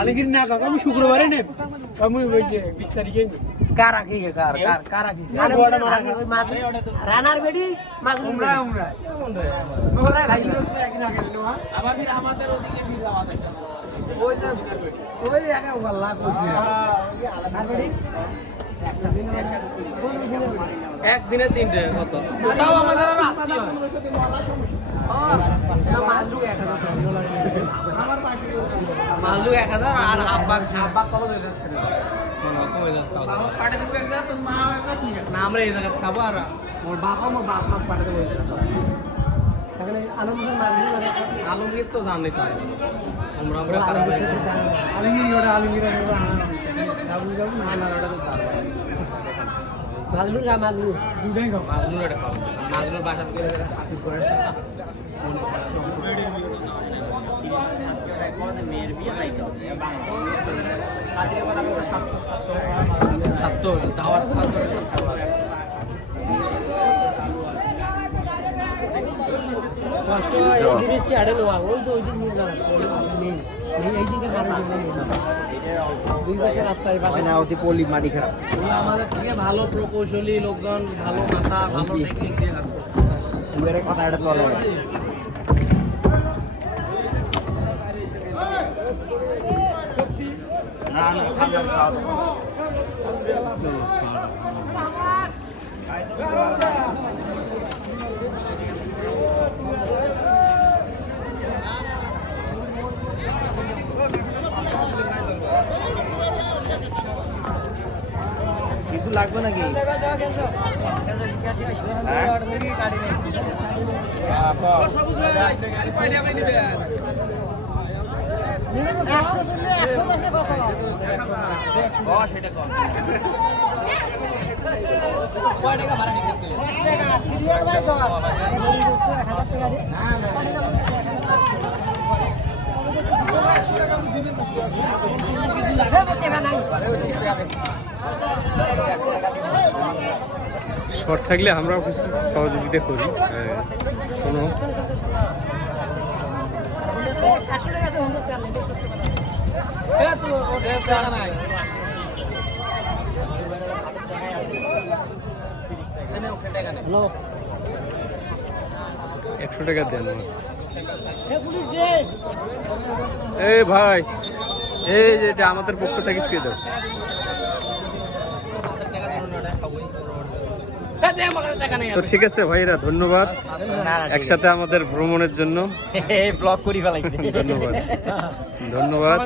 আলিগির না কাকা আমি শুক্রবারে নেব আমি ওই যে 20 তারিখে কার আকি কার আকি রানার বেডি উমরা ওরে ভাই আমাদের ওদিকে ছিল আমাদের ওই আগে আল্লাহ কইছি আর বেডি একদিনে 3 টাকা কত ওটাও আমাদের আর আসতে হয় মালু 1000 আর আব্বা কত লইলে কমে যাচ্ছে পাটে দিব 1000 তোর মা 1000 ঠিক আছে না আমরা এই জায়গা খাবো আর মোর বাপ মাছ পাটে দেব তাহলে আলমগীর তো জানি তাই আমরা আলিগির মাজলুর গা মাজলুর দুটাই খাও মাজনুর এটা খাবো মাজনুর বাসা থেকে মেয়ের বিয়ে যাইতে হবে কাজের এবার আমি 7 দাওয়াত খাওয়ার কষ্ট এই জিনিসটি আড়ে নেওয়া ওই তো ওই দিন নিয়ে যাওয়া এই দিকে দুই পাশে রাস্তায় পাশে না ওটি পল্লী মাটি খারাপ আমাদের থেকে ভালো প্রকৌশলী লোকজন ভালো মাথা ভালো টেকনিক দিয়ে কাজ করছে দুয়ারে কথা এটা চলে না না কিছু লাগবে নাকি শর্ট থাকলে আমরাও কিছু সহযোগিতা করি শোনো হ্যালো 100 টাকা দেন এই ভাই এই যে এটা আমাদের পক্ষ থেকে ছুঁয়ে দাও তো ঠিক আছে ভাইরা ধন্যবাদ একসাথে আমাদের ভ্রমণের জন্য ব্লগ করি ফেলাই ধন্যবাদ ধন্যবাদ